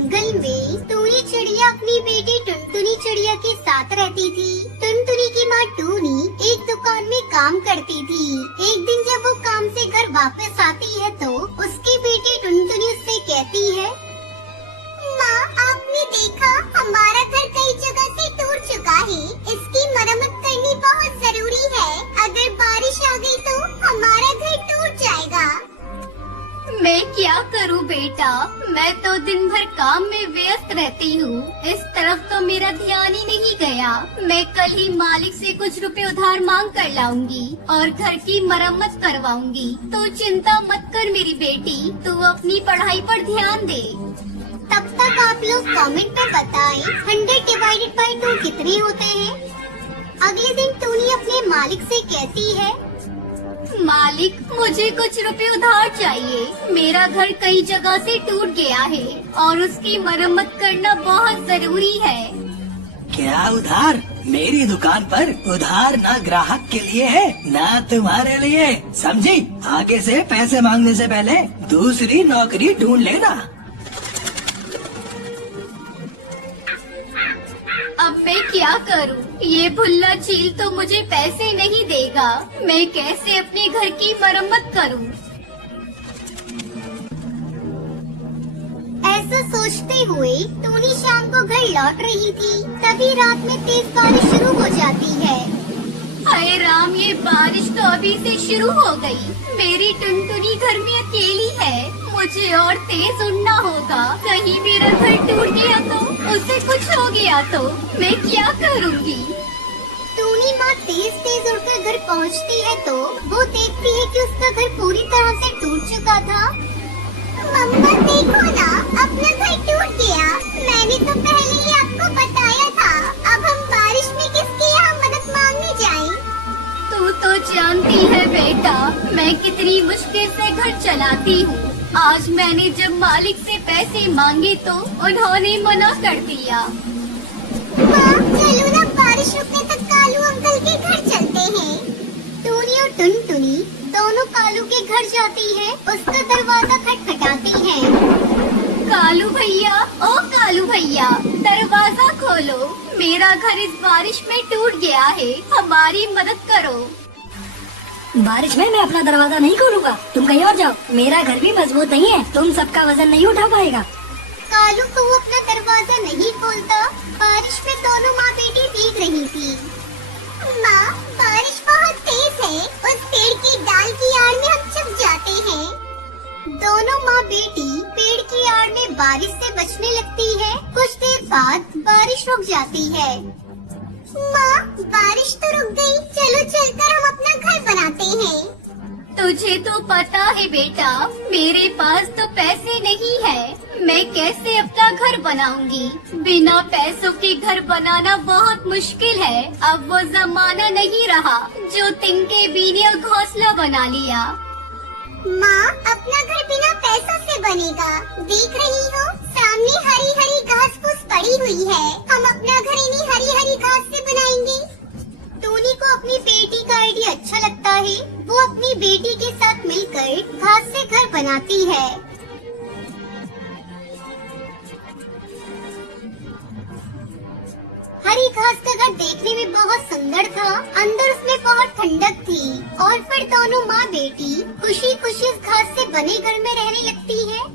जंगल में टूनी चिड़िया अपनी बेटी टुनटुनी चिड़िया के साथ रहती थी। टुनटुनी की माँ टूनी एक दुकान में काम करती थी। एक दिन जब वो काम से घर वापस आती है तो उसकी बेटी टुनटुनी उससे कहती है, माँ आपने देखा हमारा घर कई जगह से टूट चुका है। इसकी मरम्मत करनी बहुत जरूरी है। अगर बारिश आ गई तो हमारा घर टूट जाएगा। मैं क्या करूं बेटा, मैं तो दिन भर काम में व्यस्त रहती हूँ। इस तरफ तो मेरा ध्यान ही नहीं गया। मैं कल ही मालिक से कुछ रुपए उधार मांग कर लाऊंगी और घर की मरम्मत करवाऊंगी। तो चिंता मत कर मेरी बेटी, तू अपनी पढ़ाई पर ध्यान दे। तब तक आप लोग कमेंट में बताएं 100 डिवाइडेड बाई 2 कितने होते हैं। अगले दिन टूनी अपने मालिक से कहती है, मालिक मुझे कुछ रुपए उधार चाहिए। मेरा घर कई जगह से टूट गया है और उसकी मरम्मत करना बहुत जरूरी है। क्या उधार? मेरी दुकान पर उधार ना ग्राहक के लिए है ना तुम्हारे लिए, समझी? आगे से पैसे मांगने से पहले दूसरी नौकरी ढूंढ लेना। अब मैं क्या करूं? ये भुल्ला चील तो मुझे पैसे नहीं देगा। मैं कैसे अपने घर की मरम्मत करूं? ऐसा सोचते हुए टूनी शाम को घर लौट रही थी। तभी रात में तेज बारिश शुरू हो जाती है। हाय राम, ये बारिश तो अभी से शुरू हो गई। मेरी टुनटुनी घर में अकेली है। मुझे और तेज उड़ना होगा। कहीं मेरा घर टूट गया तो, उसे कुछ हो गया तो मैं क्या करूँगी? टूनी माँ तेज उड़कर घर पहुँचती है तो वो देखती है कि उसका घर पूरी तरह से टूट चुका था। मम्मा देखो ना, अपना घर टूट गया। मैंने तो पहले ही आपको बताया था। अब हम बारिश में किसके यहाँ मदद मांगने जाएं? तू तो जानती है बेटा, मैं कितनी मुश्किल से घर चलाती हूँ। आज मैंने जब मालिक से पैसे मांगे तो उन्होंने मना कर दिया। माँ चलो ना, बारिश रुकने तक कालू अंकल के घर चलते हैं। टूनी और टुनटुनी दोनों कालू के घर जाती है। उसका दरवाजा खटखटाती है। कालू भैया, ओ कालू भैया, दरवाजा खोलो। मेरा घर इस बारिश में टूट गया है, हमारी मदद करो। बारिश में मैं अपना दरवाजा नहीं खोलूंगा। तुम कहीं और जाओ, मेरा घर भी मजबूत नहीं है। तुम सबका वजन नहीं उठा पाएगा। कालू को वो अपना दरवाजा नहीं खोलता। बारिश में दोनों माँ बेटी भीग रही थी। माँ बारिश बहुत तेज है। उस पेड़ की डाल की आड़ में हम छुप जाते हैं। दोनों माँ बेटी पेड़ की आड़ में बारिश से बचने लगती है। कुछ देर बाद बारिश रुक जाती है। माँ बारिश तो रुक गई। चलो चलकर हम अपना घर बनाते हैं। तुझे तो पता है बेटा, मेरे पास तो पैसे नहीं है। मैं कैसे अपना घर बनाऊंगी? बिना पैसों के घर बनाना बहुत मुश्किल है। अब वो जमाना नहीं रहा जो तिनके बीने और घोंसला बना लिया। माँ अपना घर बिना पैसों से बनेगा। देख रही हो सामने हरी हरी घास फूस पड़ी हुई है। हम अपना घर इन्हीं हरी हरी घास से बनाएंगे। टूनी को अपनी बेटी का आइडिया अच्छा लगता है। वो अपनी बेटी के साथ मिलकर घास से घर बनाती है। हरी घास का घर देखने में बहुत सुंदर था। अंदर उसमें बहुत ठंडक थी। और फिर दोनों माँ बेटी खुशी खुशी उस घास से बने घर में रहने लगती है।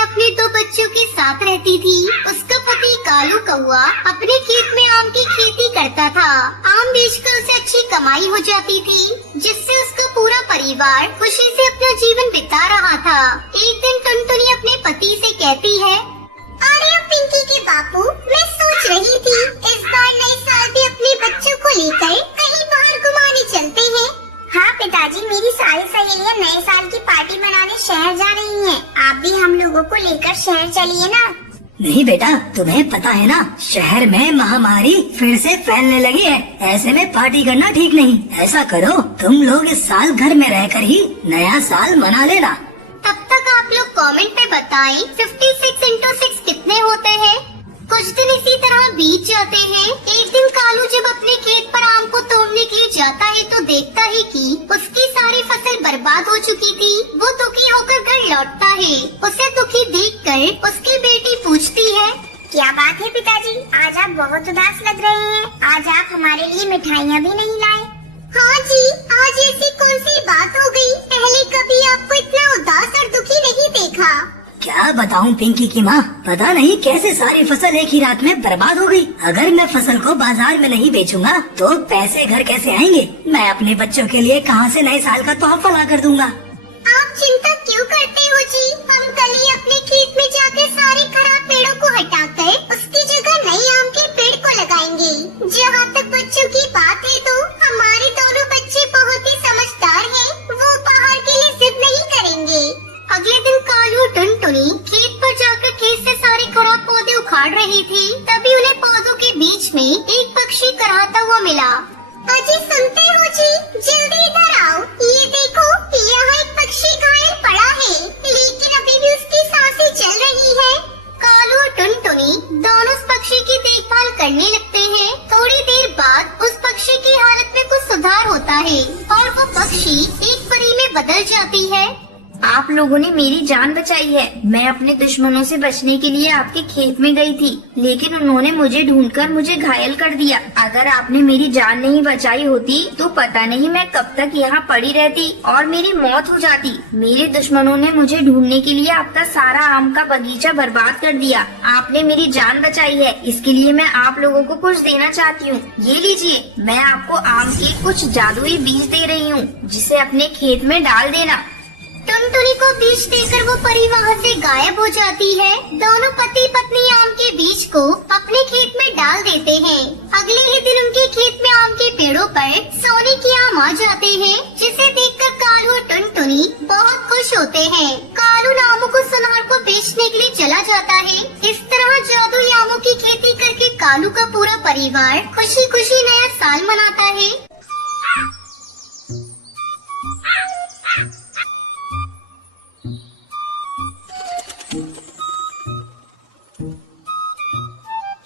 अपने 2 बच्चों के साथ रहती थी। उसका पति कालू कौआ अपने खेत में आम की खेती करता था। आम बेचकर उसे अच्छी कमाई हो जाती थी, जिससे उसका पूरा परिवार खुशी से अपना जीवन बिता रहा था। एक दिन टुनटुनी अपने पति से कहती है, अरे पिंकी के बापू, मैं सोच रही थी इस बार नए साल पे अपने बच्चों को लेकर कहीं बाहर घुमाने चलते हैं। हाँ पिताजी, मेरी सारी सहेलियाँ नए साल की पार्टी मनाने शहर जा चलिए ना। नहीं बेटा, तुम्हें पता है ना, शहर में महामारी फिर से फैलने लगी है। ऐसे में पार्टी करना ठीक नहीं। ऐसा करो, तुम लोग इस साल घर में रहकर ही नया साल मना लेना। तब तक आप लोग कमेंट में बताएं 56 into 6 कितने होते हैं। कुछ दिन इसी तरह बीत जाते हैं। एक दिन कालू जब अपने खेत पर आम को तोड़ने के लिए जाता है तो देखता है कि उसकी सारी फसल बर्बाद हो चुकी थी। वो दुखी होकर घर लौटता है। उसे दुखी देखकर उसकी बेटी पूछती है, क्या बात है पिताजी, आज आप बहुत उदास लग रहे हैं। आज आप हमारे लिए मिठाइयाँ भी नहीं लाए। हाँ जी, आज ऐसी कौन सी बात हो गई, पहले कभी आपको इतना उदास और दुखी नहीं देखा। क्या बताऊं पिंकी की माँ, पता नहीं कैसे सारी फसल एक ही रात में बर्बाद हो गई। अगर मैं फसल को बाजार में नहीं बेचूंगा तो पैसे घर कैसे आएंगे। मैं अपने बच्चों के लिए कहाँ से नए साल का तोहफा ला कर दूंगा। आप चिंता क्यों करते हो जी, हम कल ही अपने खेत में जाकर सारे खराब पेड़ों को हटाकर उसकी जगह नए आम के पेड़ को लगाएंगे। जहाँ तक बच्चों की बात है तो हमारे दोनों बच्चे बहुत ही समझदार हैं, वो बाहर के लिए जिद नहीं करेंगे। अगले दिन कालू और टुनटुनी खेत पर जाकर खेत से सारे खराब पौधे उखाड़ रहे थे। तभी उन्हें पौधों के बीच में एक पक्षी कराहता हुआ मिला। अजी सुनते हो जी, जल्दी इधर आओ। ये देखो, यहाँ एक पक्षी घायल पड़ा है, लेकिन अभी भी उसकी सांसें चल रही है। कालू और टुनटुनी दोनों उस पक्षी की देखभाल करने लगते हैं। थोड़ी देर बाद उस पक्षी की हालत में कुछ सुधार होता है और वो पक्षी एक परी में बदल जाती है। आप लोगों ने मेरी जान बचाई है। मैं अपने दुश्मनों से बचने के लिए आपके खेत में गई थी, लेकिन उन्होंने मुझे ढूंढकर मुझे घायल कर दिया। अगर आपने मेरी जान नहीं बचाई होती तो पता नहीं मैं कब तक यहाँ पड़ी रहती और मेरी मौत हो जाती। मेरे दुश्मनों ने मुझे ढूंढने के लिए आपका सारा आम का बगीचा बर्बाद कर दिया। आपने मेरी जान बचाई है, इसके लिए मैं आप लोगों को कुछ देना चाहती हूँ। ये लीजिए, मैं आपको आम के कुछ जादुई बीज दे रही हूँ, जिसे अपने खेत में डाल देना। टुनटुनी को बीज देकर वो परी वहाँ से गायब हो जाती है। दोनों पति पत्नी आम के बीज को अपने खेत में डाल देते हैं। अगले ही दिन उनके खेत में आम के पेड़ों पर सोने के आम आ जाते हैं, जिसे देखकर कालू और टुनटुनी बहुत खुश होते हैं। कालू आमों को सुनार को बेचने के लिए चला जाता है। इस तरह जादुई आमों की खेती करके कालू का पूरा परिवार खुशी खुशी नया साल मनाता है।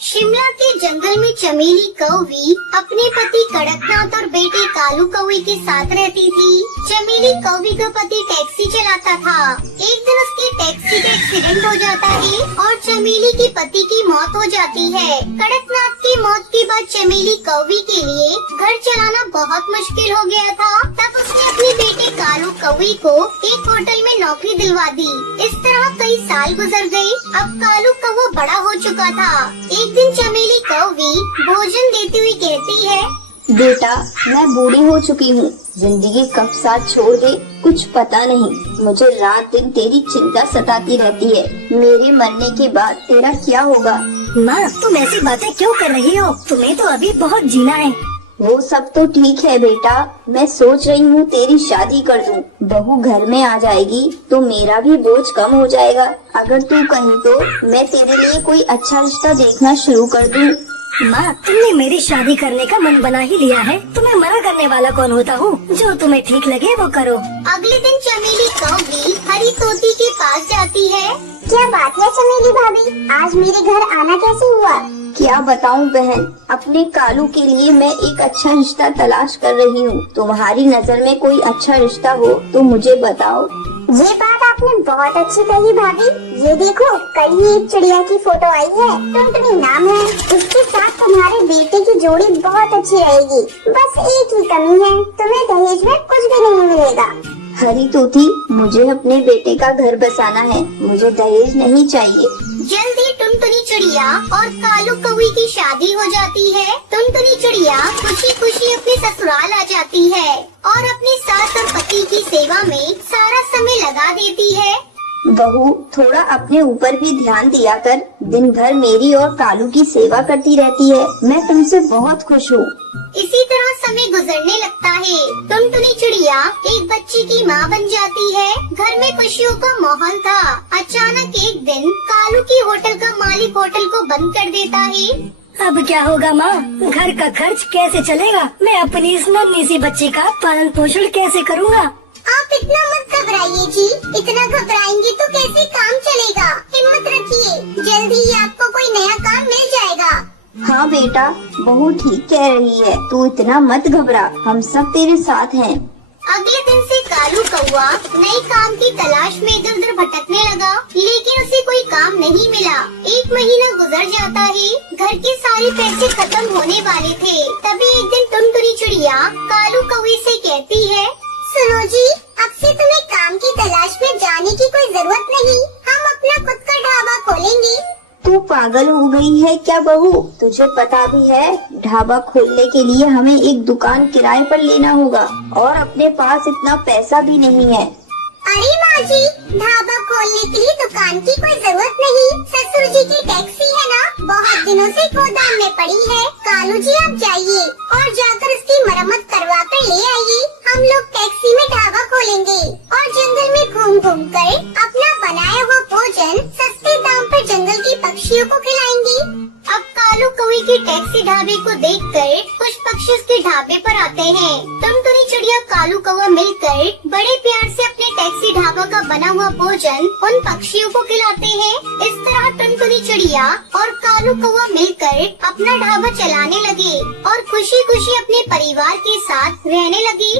शिमला के जंगल में चमेली कौवी अपने पति कड़कनाथ और बेटे कालू कौवे के साथ रहती थी। चमेली कौवी का पति टैक्सी चलाता था। एक दिन उसकी टैक्सी का एक्सीडेंट हो जाता है और चमेली के पति की मौत हो जाती है। कड़कनाथ की मौत के बाद चमेली कौवी के लिए घर चलाना बहुत मुश्किल हो गया था। तब उसने अपने बेटे कालू कौवे को एक होटल में नौकरी दिलवा दी। इस तरह कई साल गुजर गए। अब कालू कौवा बड़ा हो चुका था। एक दिन चमेली कौवी भोजन देती हुई कहती है, बेटा, मैं बूढ़ी हो चुकी हूँ। जिंदगी कब साथ छोड़ दे कुछ पता नहीं। मुझे रात दिन तेरी चिंता सताती रहती है। मेरे मरने के बाद तेरा क्या होगा? माँ, तुम ऐसी बातें क्यों कर रही हो? तुम्हें तो अभी बहुत जीना है। वो सब तो ठीक है बेटा, मैं सोच रही हूँ तेरी शादी कर दूँ। बहू घर में आ जाएगी तो मेरा भी बोझ कम हो जाएगा। अगर तू कहीं तो मैं तेरे लिए कोई अच्छा रिश्ता देखना शुरू कर दूँ। माँ, तुमने मेरी शादी करने का मन बना ही लिया है। तुम्हें मना करने वाला कौन होता हूँ? जो तुम्हें ठीक लगे वो करो। अगले दिन चमेली कौवी हरी तोती के पास जाती है। क्या बात है चमेली भाभी, आज मेरे घर आना कैसे हुआ? क्या बताऊं बहन, अपने कालू के लिए मैं एक अच्छा रिश्ता तलाश कर रही हूँ। तुम्हारी नजर में कोई अच्छा रिश्ता हो तो मुझे बताओ। ये बात आपने बहुत अच्छी कही भाभी। ये देखो, कल ही एक चिड़िया की फोटो आई है, टुनटुनी नाम है। उसके साथ तुम्हारे बेटे की जोड़ी बहुत अच्छी रहेगी। बस एक ही कमी है, तुम्हें दहेज में कुछ भी नहीं मिलेगा। हरी तोती, मुझे अपने बेटे का घर बसाना है, मुझे दहेज नहीं चाहिए। जल्दी टुनटुनी चिड़िया और कालू कौवे की शादी हो जाती है। टुनटुनी चिड़िया खुशी खुशी अपने ससुराल आ जाती है और अपनी सास और पति की सेवा में सारा समय लगा देती है। बहू, थोड़ा अपने ऊपर भी ध्यान दिया कर। दिन भर मेरी और कालू की सेवा करती रहती है। मैं तुमसे बहुत खुश हूँ। इसी तरह समय गुजरने लगता है। टुनटुनी चिड़िया एक बच्ची की माँ बन जाती है। घर में खुशियों का माहौल था। अचानक एक दिन कालू की होटल का मालिक होटल को बंद कर देता है। अब क्या होगा माँ? घर का खर्च कैसे चलेगा? मैं अपनी इस नन्ही सी बच्ची का पालन पोषण कैसे करूँगा? आप इतना मत घबराइए जी। इतना घबराएंगे तो कैसे काम चलेगा? हिम्मत रखिए, जल्दी ही आपको कोई नया काम मिल जाएगा। हाँ बेटा, बहू ठीक कह रही है। तू इतना मत घबरा, हम सब तेरे साथ हैं। अगले दिन से कालू कौआ नए काम की तलाश में इधर उधर भटकने लगा, लेकिन उसे कोई काम नहीं मिला। 1 महीना गुजर जाता है। घर के सारे पैसे खत्म होने वाले थे। तभी एक दिन टुनटुनी चिड़िया कालू कौवे से कहती है, सुनो जी, अब से तुम्हें काम की तलाश में जाने की कोई जरूरत नहीं। हम अपना खुद का ढाबा खोलेंगे। तू पागल हो गई है क्या बहू? तुझे पता भी है ढाबा खोलने के लिए हमें एक दुकान किराए पर लेना होगा और अपने पास इतना पैसा भी नहीं है। अरे माँ जी, ढाबा खोलने के लिए दुकान की कोई जरूरत नहीं। ससुर जी की टैक्सी है ना, बहुत दिनों से गोदाम में पड़ी है। कालू जी आप जाइए और जाकर उसकी मरम्मत करवा कर ले आइए। हम लोग टैक्सी में ढाबा खोलेंगे और जंगल में घूम घूम कर अपना बनाया हुआ भोजन सस्ते दाम पर जंगल के पक्षियों को खिलाएंगे। अब कालू कौवे की टैक्सी ढाबे को देखकर कुछ पक्षी उसके ढाबे पर आते हैं। टुनटुनी चिड़िया कालू कौवा मिलकर बड़े प्यार से अपने टैक्सी ढाबा का बना हुआ भोजन उन पक्षियों को खिलाते हैं। इस तरह टुनटुनी चिड़िया और कालू कौवा मिलकर अपना ढाबा चलाने लगे और खुशी खुशी अपने परिवार के साथ रहने लगे।